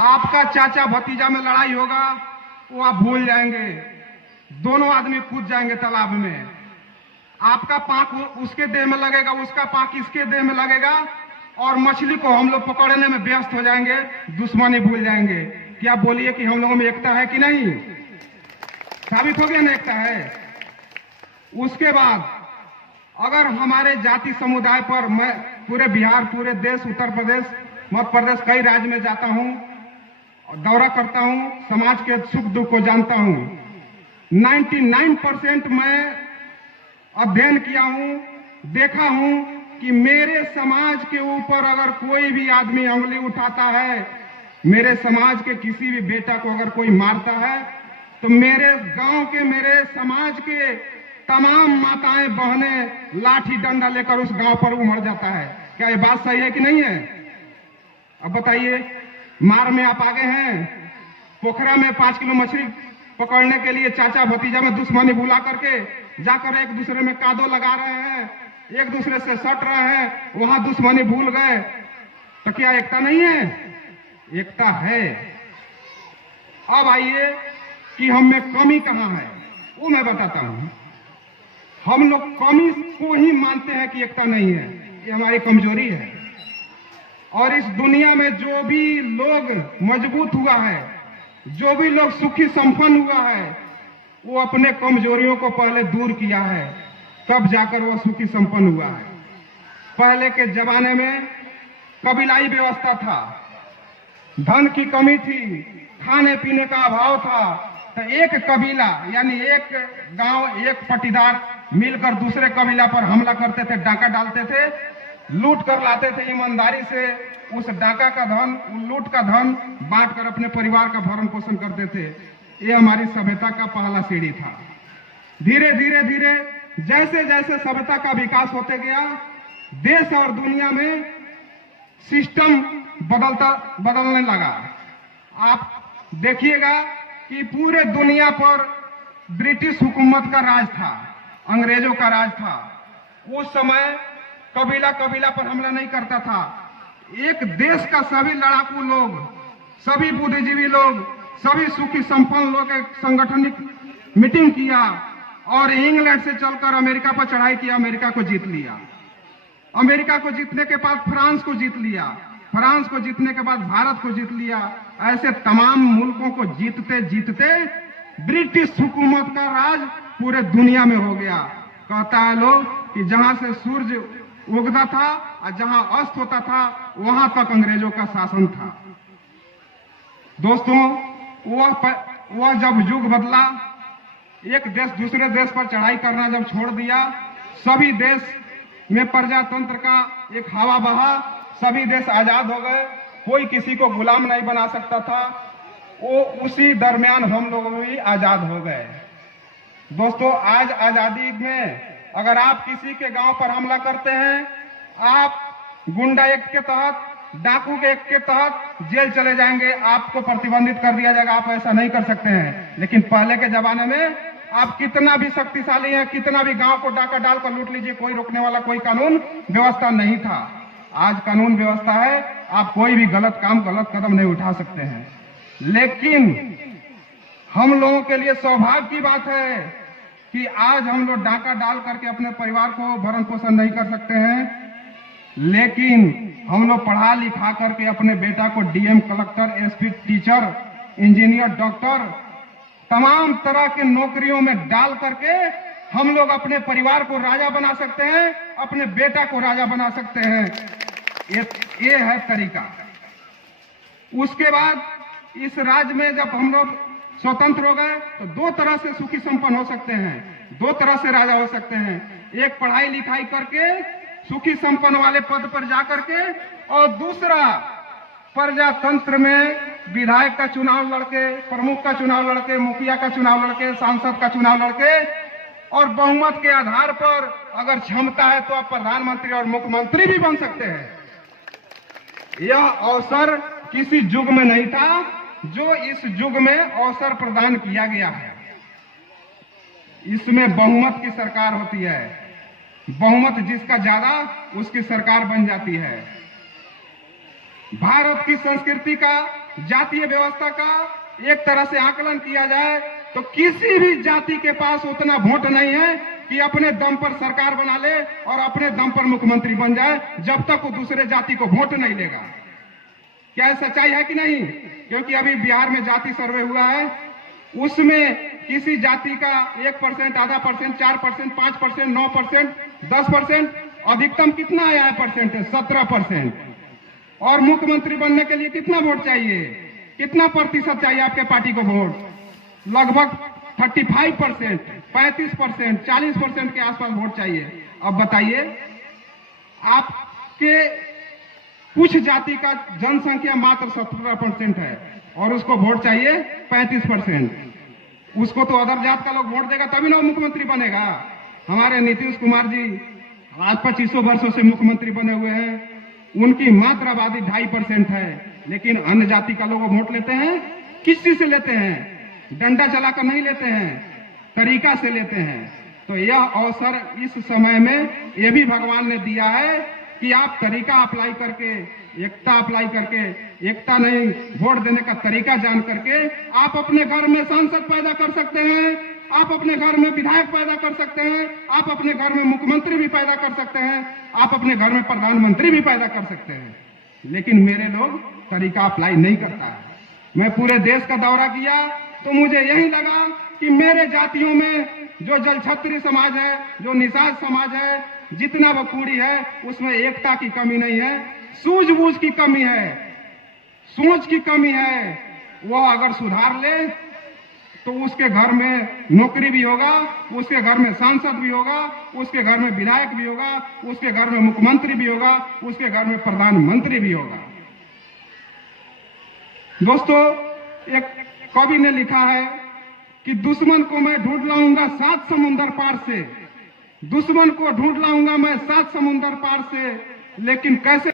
आपका चाचा भतीजा में लड़ाई होगा वो आप भूल जाएंगे, दोनों आदमी कूद जाएंगे तालाब में। आपका पांख उसके देह में लगेगा, उसका पांख इसके देह में लगेगा, और मछली को हम लोग पकड़ने में व्यस्त हो जाएंगे, दुश्मनी भूल जाएंगे। क्या बोलिए कि हम लोगों में एकता है कि नहीं? साबित हो गया ना एकता है। उसके बाद अगर हमारे जाति समुदाय पर, मैं पूरे बिहार, पूरे देश, उत्तर प्रदेश, मध्य प्रदेश, कई राज्य में जाता हूं, दौरा करता हूं, समाज के सुख दुख को जानता हूं। 99% मैं अध्ययन किया हूं, देखा हूं कि मेरे समाज के ऊपर अगर कोई भी आदमी उंगली उठाता है, मेरे समाज के किसी भी बेटा को अगर कोई मारता है, तो मेरे गांव के, मेरे समाज के तमाम माताएं बहनें लाठी डंडा लेकर उस गांव पर उमड़ जाता है। क्या ये बात सही है कि नहीं है? अब बताइए, मार में आप आगे हैं, पोखरा में 5 किलो मछली पकड़ने के लिए चाचा भतीजा में दुश्मनी बुला करके जाकर एक दूसरे में कादो लगा रहे हैं, एक दूसरे से सट रहे हैं, वहां दुश्मनी भूल गए, तो क्या एकता नहीं है? एकता है। अब आइए कि हम में कमी कहां है, वो मैं बताता हूं। हम लोग कमी को ही मानते हैं कि एकता नहीं है, ये हमारी कमजोरी है। और इस दुनिया में जो भी लोग मजबूत हुआ है, जो भी लोग सुखी संपन्न हुआ है, वो अपने कमजोरियों को पहले दूर किया है, तब जाकर वो सुखी संपन्न हुआ है। पहले के जमाने में कबीलाई व्यवस्था था, धन की कमी थी, खाने पीने का अभाव था, तो एक कबीला यानी एक गांव, एक पटीदार मिलकर दूसरे कबीला पर हमला करते थे, डाका डालते थे, लूट कर लाते थे ईमानदारी से, उस डाका का धन, लूट का धन बांटकर अपने परिवार का भरण पोषण करते थे। ये हमारी सभ्यता का पहला सीढ़ी था। धीरे धीरे धीरे जैसे जैसे सभ्यता का विकास होते गया, देश और दुनिया में सिस्टम बदलने लगा। आप देखिएगा कि पूरे दुनिया पर ब्रिटिश हुकूमत का राज था, अंग्रेजों का राज था। उस समय कबीला कबीला पर हमला नहीं करता था, एक देश का सभी लड़ाकू लोग, सभी बुद्धिजीवी लोग, सभी सुखी संपन्न लोग एक संगठनिक मीटिंग किया और इंग्लैंड से चलकर अमेरिका पर चढ़ाई किया, अमेरिका को जीत लिया। अमेरिका को जीतने के बाद फ्रांस को जीत लिया, फ्रांस को जीतने के बाद भारत को जीत लिया। ऐसे तमाम मुल्कों को जीतते जीतते ब्रिटिश हुकूमत का राज पूरे दुनिया में हो गया। कहता है लोग कि जहां से सूरज उगता था और जहां अस्त होता था, वहां तक अंग्रेजों का शासन था। दोस्तों, वह जब युग बदला, एक देश दूसरे देश पर चढ़ाई करना जब छोड़ दिया, सभी देश में प्रजातंत्र का एक हवा बहा, सभी देश आजाद हो गए, कोई किसी को गुलाम नहीं बना सकता था। वो उसी दरमियान हम लोग भी आजाद हो गए। दोस्तों, आज आजादी में अगर आप किसी के गांव पर हमला करते हैं, आप गुंडा एक्ट के तहत, डाकू के एक्ट के तहत जेल चले जाएंगे, आपको प्रतिबंधित कर दिया जाएगा, आप ऐसा नहीं कर सकते हैं। लेकिन पहले के जमाने में आप कितना भी शक्तिशाली हैं, कितना भी गांव को डाका डालकर लूट लीजिए, कोई रोकने वाला, कोई कानून व्यवस्था नहीं था। आज कानून व्यवस्था है, आप कोई भी गलत काम, गलत कदम नहीं उठा सकते हैं। लेकिन हम लोगों के लिए सौभाग्य की बात है कि आज हम लोग डाका डाल करके अपने परिवार को भरण पोषण नहीं कर सकते हैं, लेकिन हम लोग पढ़ा लिखा करके अपने बेटा को DM, collector, SP, teacher, engineer, doctor, तमाम तरह के नौकरियों में डाल करके हम लोग अपने परिवार को राजा बना सकते हैं, अपने बेटा को राजा बना सकते हैं। ये है तरीका। उसके बाद इस राज्य में जब हम लोग स्वतंत्र हो गए, तो दो तरह से सुखी संपन्न हो सकते हैं, दो तरह से राजा हो सकते हैं। एक पढ़ाई लिखाई करके सुखी संपन्न वाले पद पर जाकर के, और दूसरा प्रजातंत्र में विधायक का चुनाव लड़के, प्रमुख का चुनाव लड़के, मुखिया का चुनाव लड़के, सांसद का चुनाव लड़के, और बहुमत के आधार पर अगर क्षमता है तो आप प्रधानमंत्री और मुख्यमंत्री भी बन सकते हैं। यह अवसर किसी युग में नहीं था जो इस युग में अवसर प्रदान किया गया है। इसमें बहुमत की सरकार होती है, बहुमत जिसका ज्यादा उसकी सरकार बन जाती है। भारत की संस्कृति का जातीय व्यवस्था का एक तरह से आकलन किया जाए तो किसी भी जाति के पास उतना वोट नहीं है कि अपने दम पर सरकार बना ले और अपने दम पर मुख्यमंत्री बन जाए, जब तक वो दूसरे जाति को वोट नहीं लेगा। क्या सच्चाई है कि नहीं? क्योंकि अभी बिहार में जाति सर्वे हुआ है, उसमें किसी जाति का 1%, आधा परसेंट, 4%, 5%, 9%, 10%, अधिकतम कितना आया है परसेंट है? 17%। और मुख्यमंत्री बनने के लिए कितना वोट चाहिए? कितना प्रतिशत चाहिए आपके पार्टी को वोट? लगभग 35%, 35%, 40% के आसपास वोट चाहिए। अब बताइए, आपके कुछ जाति का जनसंख्या मात्र 17% है और उसको वोट चाहिए 35%। उसको तो अदर जात का लोग वोट देगा तभी ना वो मुख्यमंत्री बनेगा। हमारे नीतीश कुमार जी आज 2500 वर्षों से मुख्यमंत्री बने हुए हैं, उनकी मात्र आबादी 2.5% है, लेकिन अन्य जाति का लोग वोट लेते हैं। किस चीज से लेते हैं? डंडा चलाकर नहीं लेते हैं, तरीका से लेते हैं। तो यह अवसर इस समय में यह भी भगवान ने दिया है कि आप तरीका अप्लाई करके, एकता अप्लाई करके, एकता नहीं वोट देने का तरीका जान करके आप अपने घर में सांसद पैदा कर सकते हैं, आप अपने घर में विधायक पैदा कर सकते हैं, आप अपने घर में मुख्यमंत्री भी पैदा कर सकते हैं, आप अपने घर में प्रधानमंत्री भी पैदा कर सकते हैं। लेकिन मेरे लोग तरीका अप्लाई नहीं करता है। मैं पूरे देश का दौरा किया तो मुझे यही लगा कि मेरे जातियों में जो जलछत्री समाज है, जो निषाद समाज है, जितना वो कूड़ी है, उसमें एकता की कमी नहीं है, सूझबूझ की कमी है, सोच की कमी है। वो अगर सुधार ले तो उसके घर में नौकरी भी होगा, उसके घर में सांसद भी होगा, उसके घर में विधायक भी होगा, उसके घर में मुख्यमंत्री भी होगा, उसके घर में प्रधानमंत्री भी होगा। दोस्तों, एक कवि ने लिखा है कि दुश्मन को मैं ढूंढ लाऊंगा 7 समुंदर पार से, दुश्मन को ढूंढ लाऊंगा मैं 7 समुंदर पार से, लेकिन कैसे